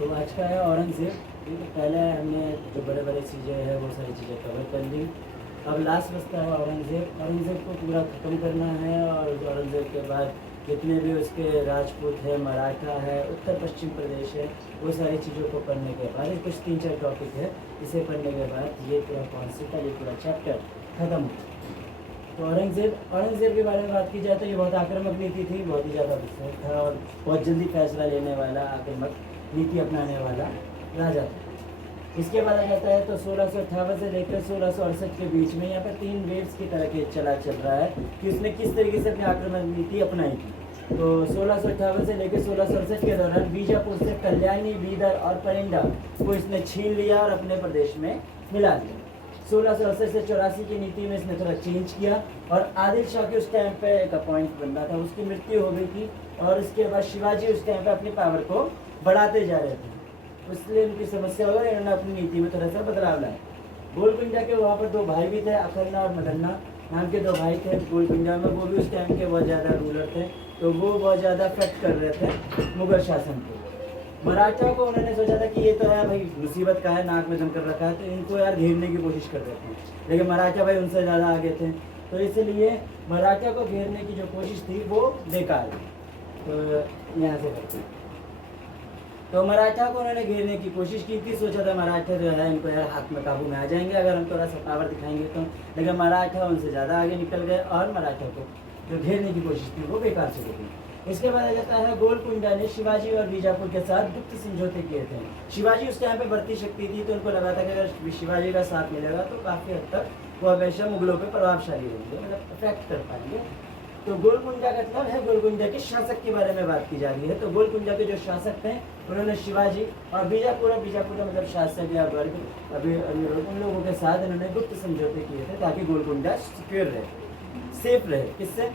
तो आज का है औरंगज़ेब। ठीक है, पहले हमने जो बड़े बड़े चीज़ें हैं वो सारी चीज़ें कवर कर ली। अब लास्ट बचता है औरंगज़ेब। औरंगज़ेब को पूरा ख़त्म करना है और औरंगज़ेब के बाद जितने भी उसके राजपूत है, मराठा है, उत्तर पश्चिम प्रदेश है, वो सारी चीज़ों को पढ़ने के बाद कुछ 3-4 टॉपिक है, इसे पढ़ने के बाद ये पूरा कॉन्सेप्ट का ये पूरा चैप्टर ख़त्म हो। तो औरंगज़ेब के बारे में बात की जाए तो ये बहुत आक्रामक नीति थी, बहुत ही ज़्यादा गुस्सा था और बहुत जल्दी फैसला लेने वाला, आक्रामक नीति अपनाने वाला राजा था। इसके बाद आ जाता है तो 1658 से लेकर 1668 के बीच में यहाँ पर 3 वेव्स की तरह के चल रहा है कि उसने किस तरीके से अपनी आक्रामक नीति अपनाई थी। तो 1658 से लेकर 1668 के दौरान बीजापुर से कल्याणी, बीदर और परिंदा को इसने छीन लिया और अपने प्रदेश में मिला दिया। 1668 से 84 की नीति में इसने थोड़ा चेंज किया और आदिल शाह की उस टाइम पे एक अपॉइंट बंदा था, उसकी मृत्यु हो गई थी और उसके बाद शिवाजी उस टाइम पे अपनी पावर को बढ़ाते जा रहे थे, इसलिए उनकी समस्या हो गई। इन्होंने अपनी नीति में थोड़ा सा बदलाव लाया। गोलकुंडा के वहाँ पर 2 भाई भी थे, अखन्ना और मदन्ना नाम के 2 भाई थे गोलकुंडा में। वो भी उस टाइम के बहुत ज़्यादा रूलर थे, तो वो बहुत ज़्यादा अफेक्ट कर रहे थे मुगल शासन को। मराठा को उन्होंने सोचा था कि ये तो है भाई मुसीबत का है, नाक में दम कर रखा है, तो इनको यार घेरने की कोशिश कर रहे थे, लेकिन मराठा भाई उनसे ज़्यादा आगे थे, तो इसलिए मराठा को घेरने की जो कोशिश थी वो बेकार हुई। तो यहाँ से करते हैं। तो मराठा को उन्होंने घेरने की कोशिश की थी, सोचा था मराठा जो है इनको यार हाथ में काबू में आ जाएंगे अगर हम थोड़ा सा पावर दिखाएंगे तो, लेकिन मराठा उनसे ज़्यादा आगे निकल गए और मराठा को जो घेरने की कोशिश थी वो बेकार से गई। इसके बाद आ जाता है गोलकुंडा ने शिवाजी और बीजापुर के साथ गुप्त समझौते किए थे। शिवाजी उस टाइम पे बढ़ती शक्ति थी, तो उनको लगा था कि अगर शिवाजी का साथ मिलेगा तो काफ़ी हद तक वो हमेशा मुगलों पे प्रभावशाली रहेंगे, मतलब अफेक्ट कर पाएंगे। तो गोलकुंडा का मतलब है, गोलकुंडा के शासक के बारे में बात की जा रही है। तो गोलकुंडा के जो शासक थे उन्होंने शिवाजी और बीजापुर का मतलब शासक या वर्ग अभी उन लोगों के साथ इन्होंने गुप्त समझौते किए थे ताकि गोलकुंडा सिक्योर रहे, सेफ रहे। किससे?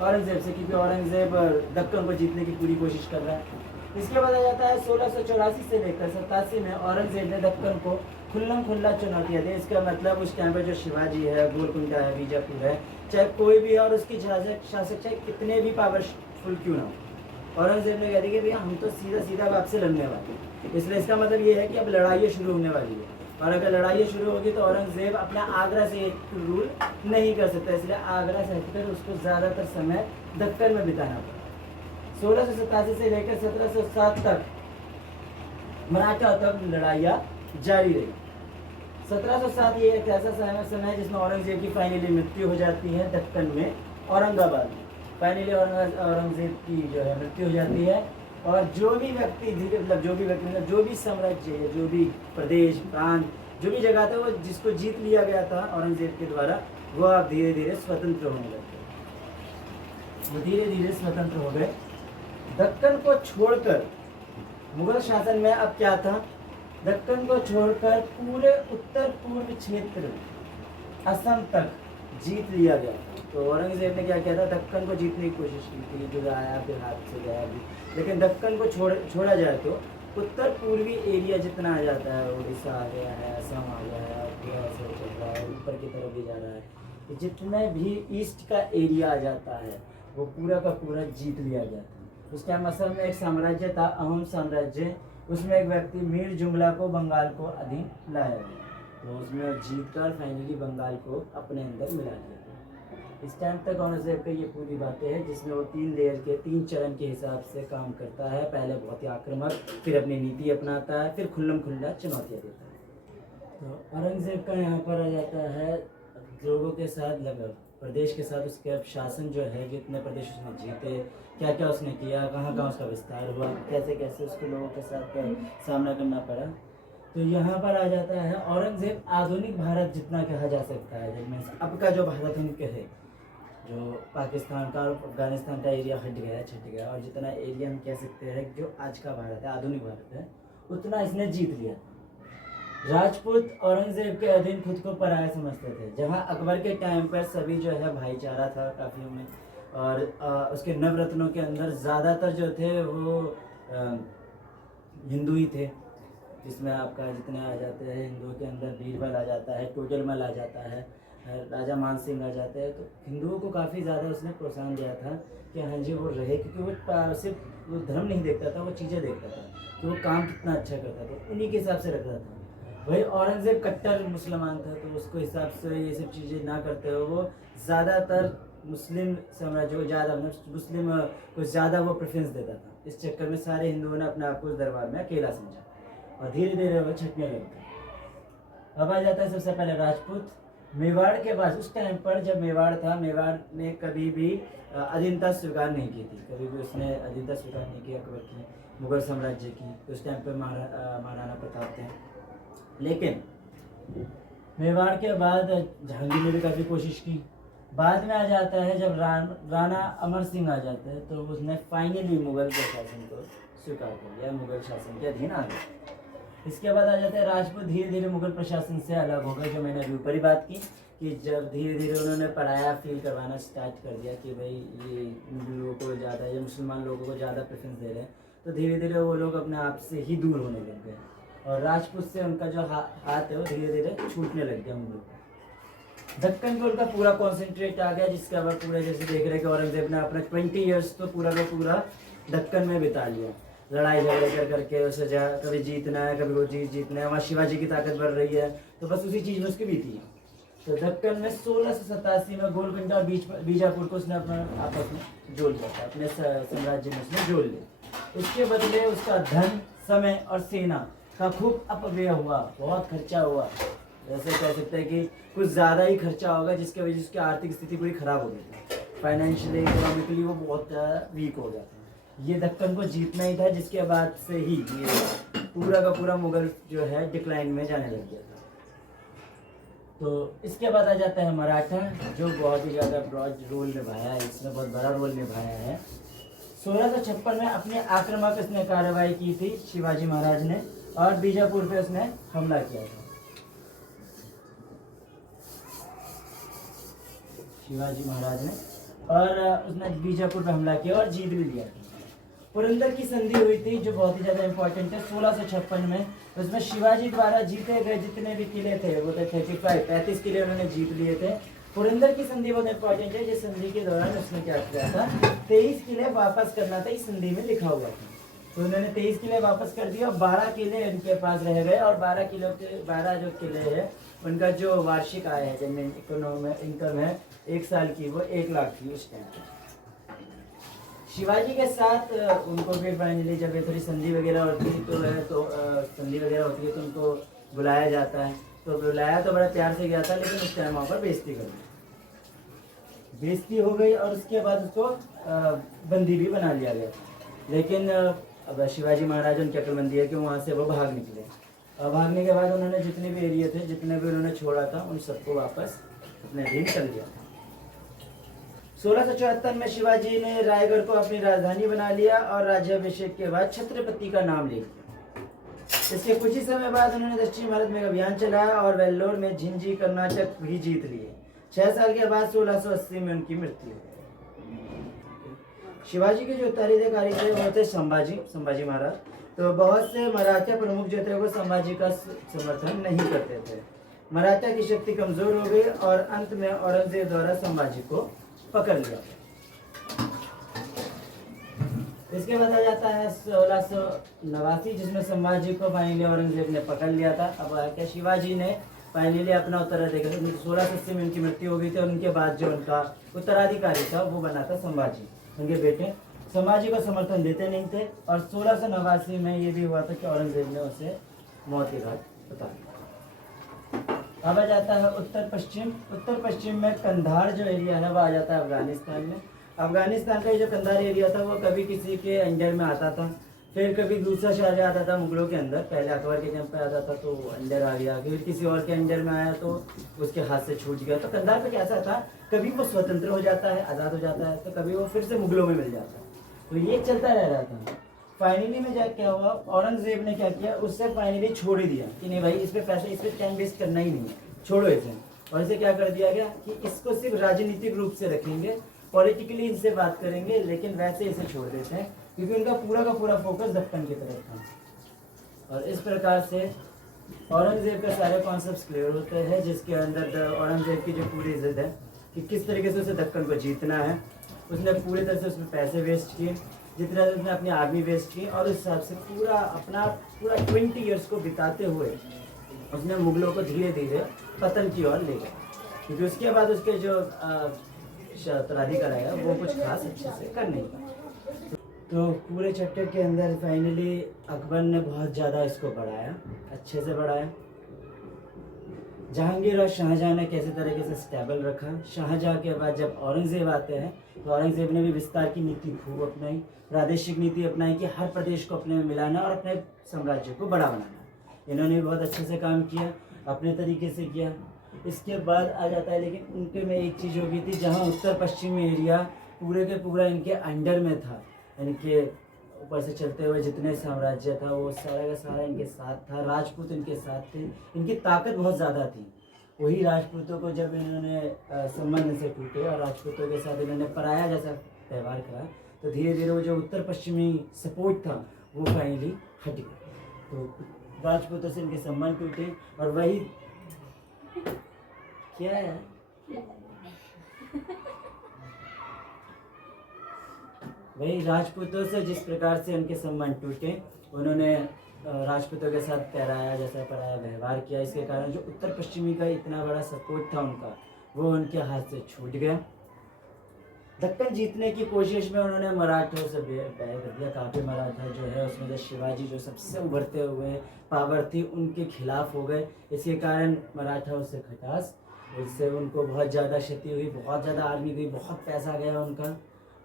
औरंगजेब से, क्योंकि औरंगजेब दक्कन को जीतने की पूरी कोशिश कर रहा है। इसके बाद आ जाता है 1684 से लेकर 87 में औरंगजेब ने दक्कन को खुल्लम खुल्ला चुनौतियाँ दी। इसका मतलब उस टाइम पर जो शिवाजी है, गोलकुंडा है, बीजापुर है, चाहे कोई भी और उसकी शासक चाहे कितने भी पावरफुल क्यों ना हो, औरंगजेब ने कह दिया कि भैया हम तो सीधा सीधा आपसे लड़ने वाले। इसलिए इसका मतलब ये है कि अब लड़ाई शुरू होने वाली है, और अगर लड़ाई शुरू होगी तो औरंगजेब अपना आगरा से एक रूल नहीं कर सकता, इसलिए आगरा से हटकर उसको ज़्यादातर समय दक्कन में बिताना पड़ा। 1687 से लेकर 1707 तक मराठा तक लड़ाइयाँ जारी रही। 1707 ये एक ऐसा समय है जिसमें औरंगजेब की फाइनली मृत्यु हो जाती है दक्कन में, औरंगाबाद में। फाइनली औरंगजेब की जो है मृत्यु हो जाती है, और जो भी व्यक्ति मतलब जो भी साम्राज्य है, जो भी प्रदेश, प्रांत, जो भी जगह था, वो जिसको जीत लिया गया था औरंगजेब के द्वारा, वो अब धीरे धीरे स्वतंत्र होने लगे। वो धीरे धीरे स्वतंत्र हो गए। दक्कन को छोड़कर मुगल शासन में अब क्या था, दक्कन को छोड़कर पूरे उत्तर पूर्व क्षेत्र असम तक जीत लिया गया। तो औरंगजेब ने क्या किया था, दक्कन को जीतने की कोशिश की थी, जो आया फिर हाथ से गया भी, लेकिन दक्कन को छोड़ा जाए तो उत्तर पूर्वी एरिया जितना आ जाता है, उड़ीसा आ गया है, असम आ गया है, पूरा ऐसे चल रहा है, ऊपर की तरफ भी जा रहा है, जितने भी ईस्ट का एरिया आ जाता है वो पूरा का पूरा जीत लिया गया था। उस टाइम असम में एक साम्राज्य था, अहोम साम्राज्य, उसमें एक व्यक्ति मीर जुमला को बंगाल को अधीन लाया गया, तो उसमें जीत कर फाइनली बंगाल को अपने अंदर मिला लिया। इस टाइम तक औरंगजेब की ये पूरी बातें हैं, जिसमें वो 3 लेयर के 3 चरण के हिसाब से काम करता है। पहले बहुत ही आक्रामक, फिर अपनी नीति अपनाता है, फिर खुल्लम खुल्ला चुनौतियाँ देता है। तो औरंगजेब का यहाँ पर आ जाता है लोगों के साथ लगभग प्रदेश के साथ उसके अब शासन जो है, जितने प्रदेश उसने जीते, क्या क्या उसने किया, कहाँ कहाँ उसका विस्तार हुआ, कैसे कैसे उसको लोगों के साथ सामना करना पड़ा। तो यहाँ पर आ जाता है औरंगजेब आधुनिक भारत जितना कहा जा सकता है, जिनमें अब का जो भारत हम कहे, जो पाकिस्तान का और अफगानिस्तान का एरिया हट गया, और जितना एरिया हम कह सकते हैं जो आज का भारत है, आधुनिक भारत है, उतना इसने जीत लिया। राजपूत औरंगजेब के अधीन खुद को पराया समझते थे, जहां अकबर के टाइम पर सभी जो है भाईचारा था काफ़ी में, और उसके नवरत्नों के अंदर ज़्यादातर जो थे वो हिंदू ही थे, जिसमें आपका जितने आ जाते हैं हिंदुओं के अंदर बीरबल आ जाता है, टोडरमल आ जाता है, राजा मान सिंह आ जाते हैं। तो हिंदुओं को काफ़ी ज़्यादा उसने प्रोत्साहन दिया था कि हाँ जी वो रहे, क्योंकि वो सिर्फ वो धर्म नहीं देखता था, वो चीज़ें देखता था कि वो काम कितना अच्छा करता था, उन्हीं के हिसाब से रखता था। वही औरंगज़ेब कट्टर मुसलमान था, तो उसको हिसाब से ये सब चीज़ें ना करते हुए वो ज़्यादातर मुस्लिम साम्राज्य को ज़्यादा, मुस्लिम को ज़्यादा वो प्रेफरेंस देता था। इस चक्कर में सारे हिंदुओं ने अपने आप को उस दरबार में अकेला समझा और धीरे धीरे वो छटने लगता। अब आ जाता है सबसे पहले राजपूत। मेवाड़ के बाद उस टाइम पर जब मेवाड़ था, मेवाड़ ने कभी भी अधीनता स्वीकार नहीं की थी, कभी भी उसने अधीनता स्वीकार नहीं की अकबर की, मुगल साम्राज्य की। उस टाइम पर महाराणा प्रताप थे। लेकिन मेवाड़ के बाद जहांगीर ने भी काफ़ी कोशिश की। बाद में आ जाता है जब राणा अमर सिंह आ जाते हैं, तो उसने फाइनली मुगल प्रशासन को स्वीकार कर लिया, मुगल शासन के अधीन आ गया। इसके बाद आ जाता है राजपूत धीरे धीरे मुगल प्रशासन से अलग हो गए, जो मैंने अभी ऊपर ही बात की कि जब धीरे धीरे उन्होंने पराया फील करवाना स्टार्ट कर दिया कि भाई ये हिंदुओं को ज़्यादा या मुसलमान लोगों को ज़्यादा प्रेफरेंस दे रहे हैं, तो धीरे धीरे वो लोग अपने आप से ही दूर होने लग गए और राजपूत से उनका जो हाथ है वो धीरे धीरे छूटने लग गया। हम लोग दक्कन पे उनका पूरा कॉन्सेंट्रेट आ गया, जिसके बाद पूरे जैसे देख रहे हैं कि औरंगजेब ने अपना 20 ईयर्स तो पूरा का पूरा दक्कन में बिता लिया, लड़ाई झगड़े कर करके उसे कभी जीतना है, कभी वो जीतना है। वहाँ शिवाजी की ताकत बढ़ रही है, तो बस उसी चीज़ में उसकी बीती है। तो दक्कन में 1687 में गोलकुंडा और बीजापुर को उसने अपना आपस में जोड़ लिया था, अपने साम्राज्य में उसने जोड़ लिया। उसके बदले उसका धन, समय और सेना का खूब अपव्यय हुआ, बहुत खर्चा हुआ। जैसे कह सकते हैं कि कुछ ज़्यादा ही खर्चा होगा, जिसकी वजह से उसकी आर्थिक स्थिति पूरी खराब हो गई थी, फाइनेंशियली इकोनॉमिकली वो बहुत वीक हो गया था। ये दक्कन को जीतना ही था, जिसके बाद से ही ये पूरा का पूरा मुगल जो है डिक्लाइन में जाने लग गया था। तो इसके बाद आ जाता है मराठा, जो बहुत ही ज़्यादा ब्रॉड रोल निभाया है, इसमें बहुत बड़ा रोल निभाया है। 1656 में अपने आक्रामक इसने कार्रवाई की थी शिवाजी महाराज ने, और बीजापुर पे उसने हमला किया था। शिवाजी महाराज ने और उसने बीजापुर पे हमला किया और जीत भी लिया था। पुरंदर की संधि हुई थी, जो बहुत ही ज़्यादा इंपॉर्टेंट है 1656 में। उसमें शिवाजी द्वारा जीते गए जितने भी किले थे वो थे 35 किले उन्होंने जीत लिए थे। पुरंदर की संधि बहुत इंपॉर्टेंट है, जिस संधि के दौरान उसने क्या किया था, 23 किले वापस करना था, इस संधि में लिखा हुआ था। तो उन्होंने 23 किले वापस कर दिया और 12 किले उनके पास रह गए। और 12 किलो के 12 जो किले हैं उनका जो वार्षिक आय है, जनरल इनकम है 1 साल की, वो 1 लाख थी उस टाइम पर। शिवाजी के साथ उनको फिर फाइनली जब ये थोड़ी संधि वगैरह होती है तो संधि वगैरह होती है तो उनको बुलाया जाता है। तो बुलाया तो बड़ा प्यार से गया था, लेकिन उस टाइम वहाँ पर बेइज्जती कर दी, बेइज्जती हो गई और उसके बाद उसको बंदी भी बना लिया गया। लेकिन अब शिवाजी महाराज उनकी अक्लमंदी है कि वहाँ से वो भाग निकले, और भागने के बाद उन्होंने जितने भी एरिया थे, जितने भी उन्होंने छोड़ा था, उन सबको वापस अपने अधीन कर लिया। 1674 में शिवाजी ने रायगढ़ को अपनी राजधानी बना लिया और राज्याभिषेक के बाद छत्रपति का नाम ले लिया। इसके कुछ ही समय बाद उन्होंने दक्षिण भारत में अभियान चलाया और वेल्लोर में झिंझी कर्नाटक भी जीत लिए। 6 साल के बाद 1680 में उनकी मृत्यु हुई। शिवाजी के जो उत्तराधिकारी थे वो थे संभाजी महाराज। तो बहुत से मराठा प्रमुख जो थे वो संभाजी का समर्थन नहीं करते थे। मराठा की शक्ति कमजोर हो गई और अंत में औरंगजेब द्वारा संभाजी को पकड़ लिया। इसके बाद आ जाता है 1689, जिसमें संभाजी को फाइनली औरंगजेब ने पकड़ लिया था। अब क्या शिवाजी ने फाइनली अपना उत्तराधिकारी, 1680 में उनकी मृत्यु हो गई थी और उनके बाद जो उनका उत्तराधिकारी था वो बना था संभाजी। उनके बेटे संभाजी को समर्थन देते नहीं थे और 1689 में ये भी हुआ था कि औरंगजेब ने उसे मौत के घाट उतार दिया। अब आ जाता है उत्तर पश्चिम में कंधार जो एरिया है वो आ जाता है अफगानिस्तान में। अफगानिस्तान का जो कंधार एरिया था वो कभी किसी के अंडर में आता था, फिर कभी दूसरा शहर आता था मुगलों के अंदर। पहले अकबर के टाइम पे आता था तो अंडर आ गया, फिर किसी और के अंडर में आया तो उसके हाथ से छूट गया। तो कंधार पे कैसा था, कभी वो स्वतंत्र हो जाता है, आज़ाद हो जाता है, तो कभी वो फिर से मुगलों में मिल जाता है। तो ये चलता रह रहा था। फाइनली में जा क्या हुआ, औरंगजेब ने क्या किया, उससे फाइनली छोड़ ही दिया कि नहीं भाई इस पर पैसे, इस पर टाइम वेस्ट करना ही नहीं है, छोड़ो इसे। और इसे क्या कर दिया गया कि इसको सिर्फ राजनीतिक रूप से रखेंगे, पॉलिटिकली इनसे बात करेंगे, लेकिन वैसे इसे छोड़ देते हैं, क्योंकि उनका पूरा का पूरा फोकस दक्कन की तरफ था। और इस प्रकार से औरंगजेब का सारे कॉन्सेप्ट क्लियर होते हैं, जिसके अंदर औरंगजेब की जो पूरी जिद है कि किस तरीके से उसे दक्कन को जीतना है। उसने पूरी तरह से उसमें पैसे वेस्ट किए, जितना उसने अपनी आर्मी वेस्ट की, और उस हिसाब से पूरा 20 ईयर्स को बिताते हुए उसने मुगलों को धीरे धीरे पतन की ओर ले गया। क्योंकि उसके बाद उसके जो उत्तराधिकारी आया वो कुछ खास अच्छे से कर नहीं पाया। तो पूरे चैप्टर के अंदर फाइनली अकबर ने बहुत ज़्यादा इसको बढ़ाया, अच्छे से बढ़ाया। जहांगीर और शाहजहाँ ने कैसे तरीके से स्टेबल रखा। शाहजहाँ के बाद जब औरंगजेब आते हैं तो औरंगजेब ने भी विस्तार की नीति खूब अपनाई, प्रादेशिक नीति अपनाई कि हर प्रदेश को अपने में मिलाना और अपने साम्राज्य को बड़ा बनाना। इन्होंने भी बहुत अच्छे से काम किया, अपने तरीके से किया। इसके बाद आ जाता है, लेकिन उनके में एक चीज़ हो गई थी, जहाँ उत्तर पश्चिमी एरिया पूरे के पूरा इनके अंडर में था, इनके ऊपर से चलते हुए जितने साम्राज्य था वो सारा का सारा इनके साथ था। राजपूत इनके साथ थे, इनकी ताकत बहुत ज़्यादा थी। वही राजपूतों को जब इन्होंने संबंध से टूटे और राजपूतों के साथ इन्होंने पराया जैसा व्यवहार करा, तो धीरे धीरे वो जो उत्तर पश्चिमी सपोर्ट था वो फाइनली हट गया। तो राजपूतों से इनके संबंध टूटे, और वही क्या है वही राजपूतों से जिस प्रकार से उनके संबंध टूटे, उन्होंने राजपूतों के साथ पैराया जैसा पराया व्यवहार किया। इसके कारण जो उत्तर पश्चिमी का इतना बड़ा सपोर्ट था उनका, वो उनके हाथ से छूट गया। दक्कन जीतने की कोशिश में उन्होंने मराठों से बैर कर दिया। काफ़ी मराठा जो है उसमें से शिवाजी जो सबसे उभरते हुए पावर थी उनके खिलाफ हो गए। इसके कारण मराठाओं से खटास, उससे उनको बहुत ज़्यादा क्षति हुई, बहुत ज़्यादा आर्मी गई, बहुत पैसा गया उनका।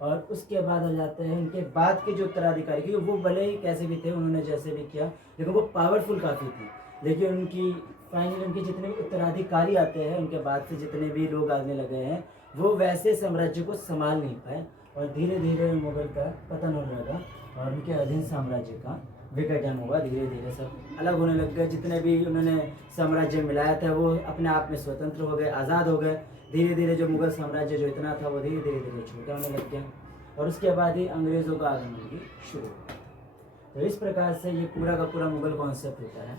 और उसके बाद हो जाते हैं उनके बाद के जो उत्तराधिकारी, क्योंकि वो भले ही कैसे भी थे, उन्होंने जैसे भी किया, लेकिन वो पावरफुल काफ़ी थी। लेकिन उनकी फाइनली उनके जितने भी उत्तराधिकारी आते हैं, उनके बाद से जितने भी लोग आने लगे हैं, वो वैसे साम्राज्य को संभाल नहीं पाए, और धीरे धीरे मुगल का पतन होने लगा और उनके अधीन साम्राज्य का विघटन हुआ। धीरे धीरे सब अलग होने लग गए। जितने भी उन्होंने साम्राज्य मिलाया था वो अपने आप में स्वतंत्र हो गए, आज़ाद हो गए। धीरे धीरे जो मुगल साम्राज्य जो इतना था वो धीरे धीरे धीरे छोटा होने लग गया, और उसके बाद ही अंग्रेज़ों का आगमन भी शुरू हुआ। तो इस प्रकार से ये पूरा का पूरा मुगल कॉन्सेप्ट होता है।